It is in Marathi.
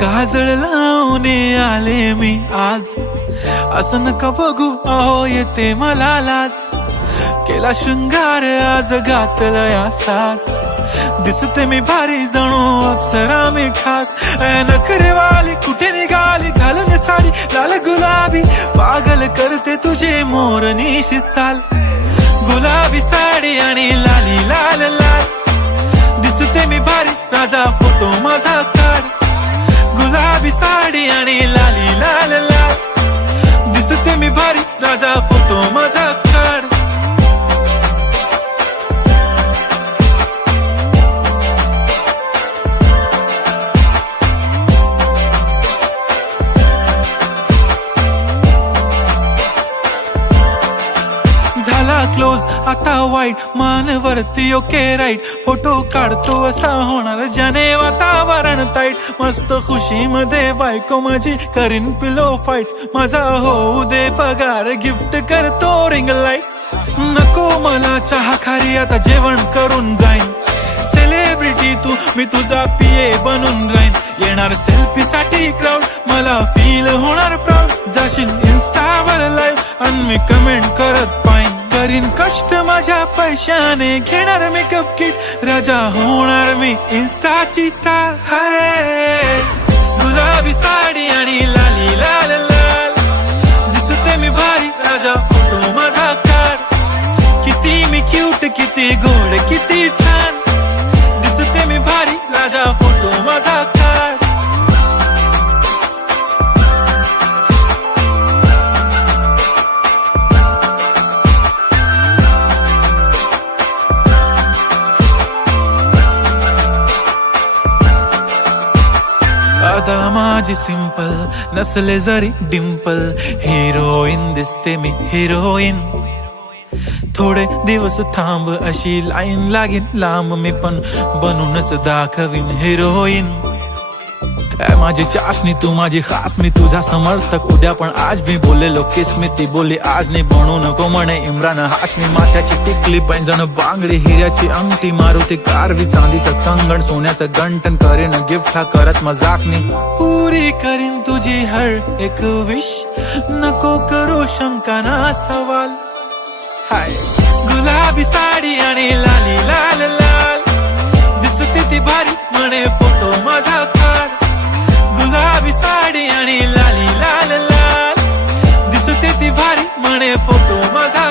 काजळ लावून आले मी आज, असं नका बघू अहो येते मला लाज. केला शृंगार आज घातलाय असाच, दिसते मी भारी जणू अप्सरा मी खास. नखरेवाली कुठे निघाली घालून साडी लाल गुलाबी, पागल करते तुझे मोरनीशी चाल. गुलाबी साडी आणि लाली लाल लाल, दिसते मी भारी राजा फोटो माझा काढ. गुलाबी साडी आणि लाली लाल लाल, दिसते मी भारी राजा फोटो माझा काढ. झाला क्लोज आता वाईट, मान वरती ओके राईट. फोटो काढतो असा होणार ज्याने वातावरण ताईट. मस्त खुशी मध्ये बायको माझी करीन पिलो फाईट. माझा होऊ दे पगार गिफ्ट करतो रिंग लाईट. नको मला चहा खारी आता जेवण करून जाईन. सेलिब्रिटी तू मी तुझा पिये बनून राहीन. येणार सेल्फी साठी क्राऊड मला फील होणार प्राऊड. जाशील इन्स्टावर लाईव्ह आणि मी कमेंट करत पाईन. करीन कष्ट माझ्या पैशाने घेणार मेकअप किट. राजा होणार मी इन्स्टाची स्टार. हाय गुलाबी साडी आणि लाली लाल लाल, दिसते मी भारी राजा फोटो माझा काढ. किती मी क्यूट किती गोड किती छान, दिसते मी भारी राजा फोटो माझा काढ. आता माझी सिंपल नसले जरी डिंपल, हिरोईन दिसते मी हिरोईन. थोडे दिवस थांब अशी लाईन लागेल लांब, मी पण बनूनच दाखवीन हिरोईन. माझी चाशनी तू माझी खास, मी तुझा समर्थक उद्या पण आज. मी बोललेलो किस मी ती बोली आज नाही. बनू नको म्हणे इम्रान हाशमी. माथ्याची टिकली पैंजण बांगडी, हिऱ्याची अंगठी, मारुती कारवी, चांदीचं कंगण, सोन्याचं गंटन. करीन गिफ्ट हा करत मजाकनी. पुरी करीन तुझी हर एक विश, नको करू शंका ना सवाल. हाय गुलाबी साडी आणि लाली लाल लाल, दिसते ती भारी म्हणे फोटो माझा काढ. गुलाबी साडी आणि लाली लाल लाल, दिसते ती भारी म्हणे फोटो माझा